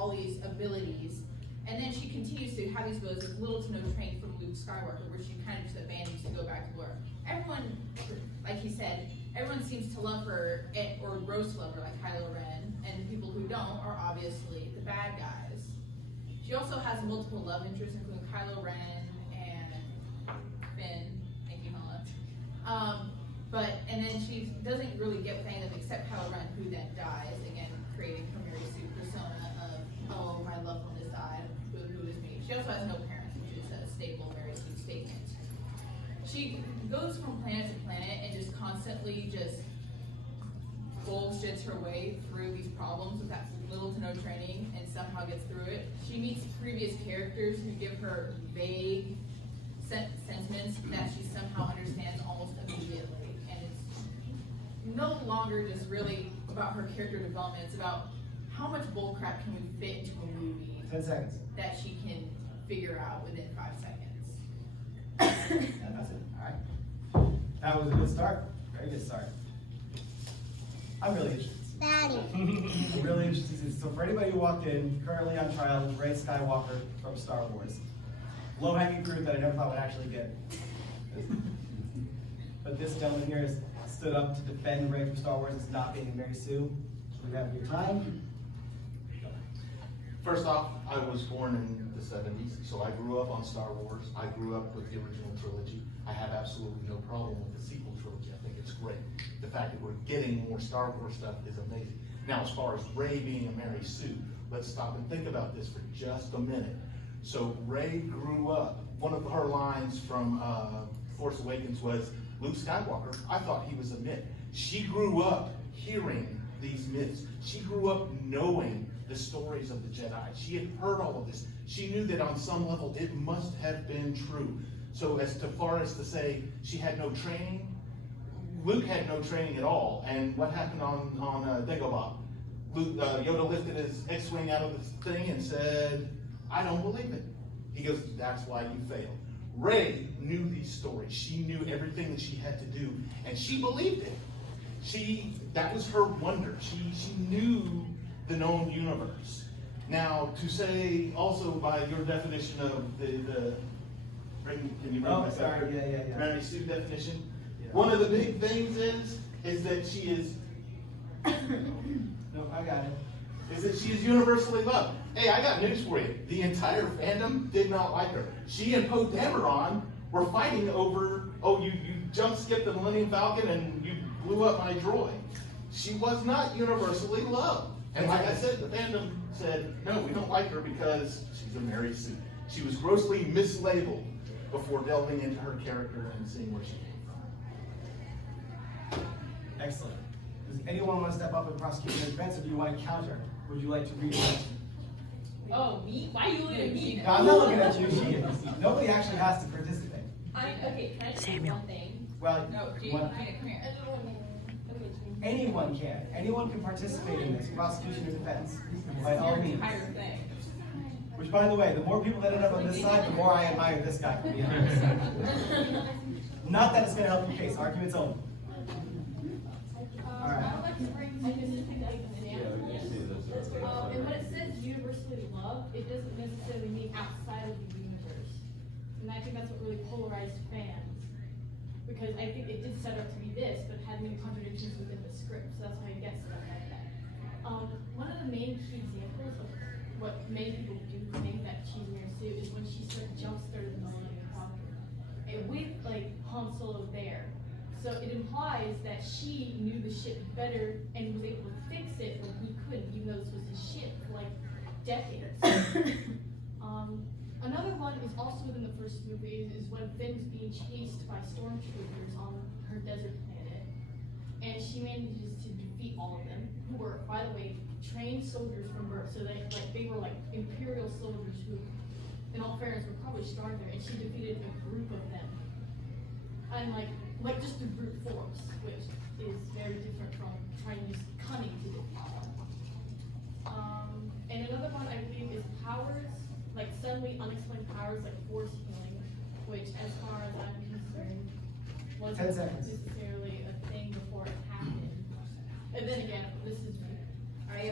all these abilities. And then she continues to have these abilities with little to no training from Luke Skywalker, where she kind of just abandons to go back to war. Everyone, like he said, everyone seems to love her, or grows to love her, like Kylo Ren, and the people who don't are obviously the bad guys. She also has multiple love interests, including Kylo Ren and Finn. Thank you, Hala. And then she doesn't really get with any of them except Kylo Ren, who then dies, again, creating her Mary Sue persona of, oh, my loved one has died, who is me. She also has no parents, which is a staple Mary Sue statement. She goes from planet to planet and just constantly just bullshits her way through these problems with that little to no training and somehow gets through it. She meets previous characters who give her vague sentiments that she somehow understands almost immediately. And it's no longer just really about her character development, it's about how much bullcrap can we fit into a movie 10 seconds. that she can figure out within 5 seconds. That's it. All right. That was a good start. Very good start. I'm really interested. Daddy. I'm really interested. So for anybody who walked in, currently on trial is Rey Skywalker from Star Wars. Low-hanging fruit that I never thought would actually get. But this gentleman here has stood up to defend Rey from Star Wars as not being a Mary Sue. So we have your time. First off, I was born in the 70s, so I grew up on Star Wars. I grew up with the original trilogy. I have absolutely no problem with the sequel trilogy. I think it's great. The fact that we're getting more Star Wars stuff is amazing. Now, as far as Rey being a Mary Sue, let's stop and think about this for just a minute. So Rey grew up, one of her lines from Force Awakens was, Luke Skywalker, I thought he was a myth. She grew up hearing these myths. She grew up knowing the stories of the Jedi. She had heard all of this. She knew that on some level it must have been true. So as far as to say she had no training, Luke had no training at all. And what happened on Dagobah? Yoda lifted his X-Wing out of the thing and said, I don't believe it. He goes, that's why you failed. Rey knew these stories. She knew everything that she had to do, and she believed it. That was her wonder. She knew the known universe. Now, to say also by your definition of can you bring this up? Yeah. Mary Sue definition. Yeah. One of the big things is that she is. No, I got it. Is that she is universally loved. Hey, I got news for you. The entire fandom did not like her. She and Poe Dameron were fighting over, oh, you jump skipped the Millennium Falcon and you blew up my droid. She was not universally loved. And like I said, the fandom said, no, we don't like her because she's a Mary Sue. She was grossly mislabeled before delving into her character and seeing where she came from. Excellent. Does anyone want to step up and prosecute your defense, or do you want to counter? Would you like to read it? Oh, me? Why are you looking at me? I'm not looking at you. She is. Nobody actually has to participate. Okay, can I just say one thing? Well, No, Gina, one- come here. anyone can. Anyone can participate in this, prosecution or defense, by all Your means. entire thing. Which, by the way, the more people that end up on this side, the more I admire this guy for being on this side. Not that it's going to help your case. Arguments only. All right. I would like to bring a specific example. And when it says universally loved, it doesn't necessarily mean outside of the universe. And I think that's what really polarized fans. Because I think it did set up to be this, but had many contradictions within the script, so that's why it gets stuff like that. One of the main key examples of what many people do think that she's Mary Sue is when she jump-started the Millennium Falcon. And with like Han Solo there. So it implies that she knew the ship better and was able to fix it when he couldn't, even though this was his ship for like decades. Another one is also within the first movie is when Finn's being chased by stormtroopers on her desert planet. And she manages to defeat all of them, who were, by the way, trained soldiers from birth. So they were like Imperial soldiers who, in all fairness, were probably starved there, and she defeated a group of them. And like just the brute force, which is very different from trying to use cunning to defeat them. And another one I believe is powers, like suddenly unexplained powers like force healing, which as far as I'm concerned, 10 wasn't seconds. necessarily a thing before it happened. And then again, this is me. I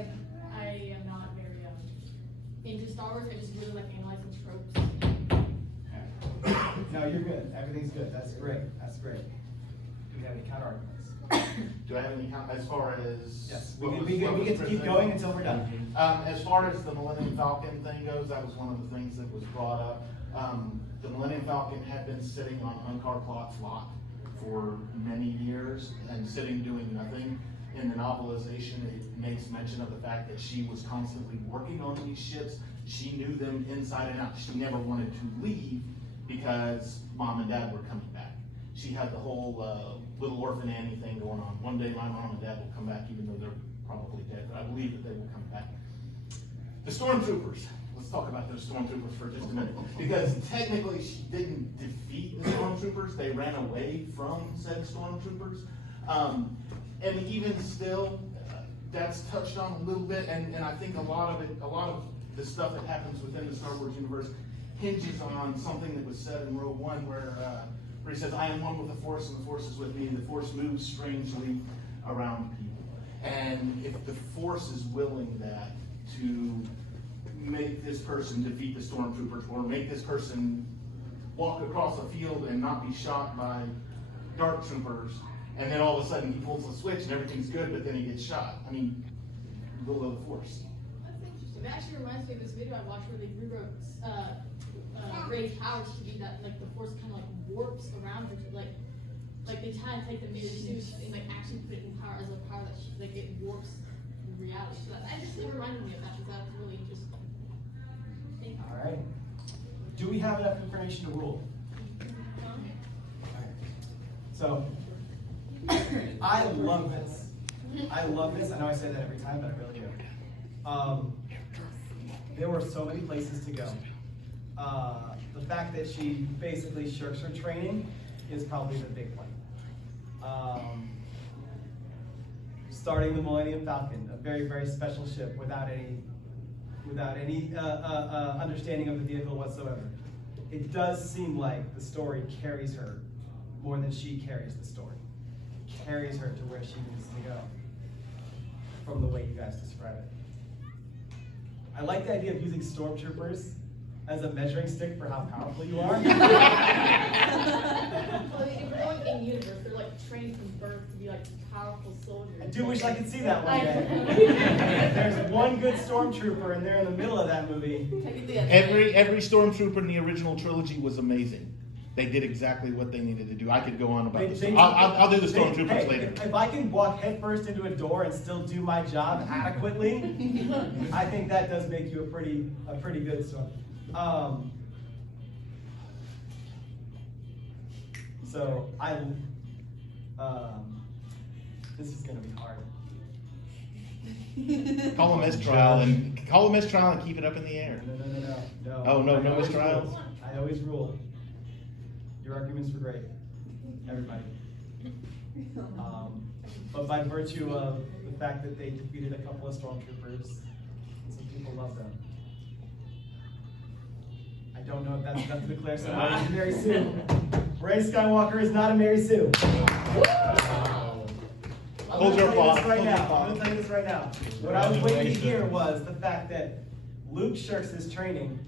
am not very into Star Wars. I just really like analyzing tropes. No, you're good. Everything's good. That's great. That's great. Do we have any counter arguments? Do I have any count, as far as? Yes. what We was- get what was to keep presented? going until we're done. As far as the Millennium Falcon thing goes, that was one of the things that was brought up. The Millennium Falcon had been sitting on Unkar Plot's lot for many years and sitting doing nothing. In the novelization, it makes mention of the fact that she was constantly working on these ships. She knew them inside and out. She never wanted to leave because mom and dad were coming back. She had the whole Little Orphan Annie thing going on. One day my mom and dad will come back, even though they're probably dead, but I believe that they will come back. The Stormtroopers. Let's talk about those Stormtroopers for just a minute. Because technically she didn't defeat the Stormtroopers, they ran away from said Stormtroopers. And even still, that's touched on a little bit, and I think a lot of the stuff that happens within the Star Wars universe hinges on something that was said in Rogue One where he says, I am one with the Force and the Force is with me, and the Force moves strangely around people. And if the Force is willing that to make this person defeat the Stormtroopers or make this person walk across a field and not be shot by Dark Troopers, and then all of a sudden he pulls the switch and everything's good, but then he gets shot. I mean, will of the Force. That's interesting. That actually reminds me of this video I watched where they rewrote Rey's powers to be that like the Force kind of like warps around her, to, like they try to take the mirror suit and like actually put it in power as a power that she, like it warps reality. So that just reminded me of that because that's really interesting. Thank you. All right. Do we have enough information to rule? So, I love this. I love this. I know I say that every time, but I really do. There were so many places to go. The fact that she basically shirks her training is probably the big one. Starting the Millennium Falcon, a very, very special ship without any understanding of the vehicle whatsoever. It does seem like the story carries her more than she carries the story. It carries her to where she needs to go, from the way you guys describe it. I like the idea of using stormtroopers as a measuring stick for how powerful you are. Well, if we're going in universe, they're like trained from birth to be like powerful soldiers. I do wish I could see that one day. There's one good stormtrooper and they're in the middle of that movie. Every Stormtrooper in the original trilogy was amazing. They did exactly what they needed to do. I could go on about this. I'll do the Stormtroopers later. If I can walk headfirst into a door and still do my job adequately, I think that does make you a pretty good storm. So this is gonna be hard. Call a mistrial and keep it up in the air. No. Oh, no I always mistrials? rule. I always rule. Your arguments were great, everybody. But by virtue of the fact that they defeated a couple of stormtroopers, some people love them. I don't know if that's enough to declare somebody as Mary Sue. Rey Skywalker is not a Mary Sue. Hold your applause. I'm going to tell you this right now. What I was waiting to hear was the fact that Luke shirks his training,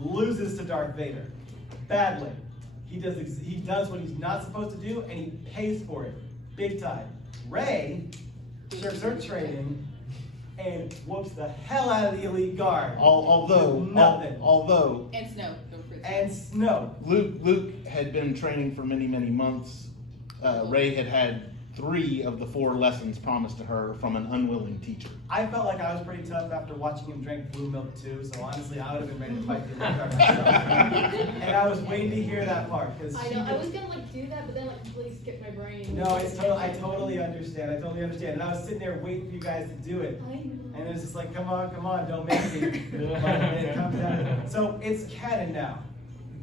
loses to Darth Vader badly. He does what he's not supposed to do, and he pays for it big time. Rey shirks her training and whoops the hell out of the elite guard. Although And Snow, don't forget. And Snow. Luke had been training for many, many months. Rey had 3 of the 4 lessons promised to her from an unwilling teacher. I felt like I was pretty tough after watching him drink blue milk too, so honestly I would have been ready to fight the elite guard myself. And I was waiting to hear that part. Because I know, I was gonna like do that, but then like completely skipped my brain. No, I totally understand. And I was sitting there waiting for you guys to do it. And it's just like, come on, don't make me. But it comes out. So it's canon now.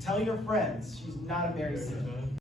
Tell your friends she's not a Mary Sue.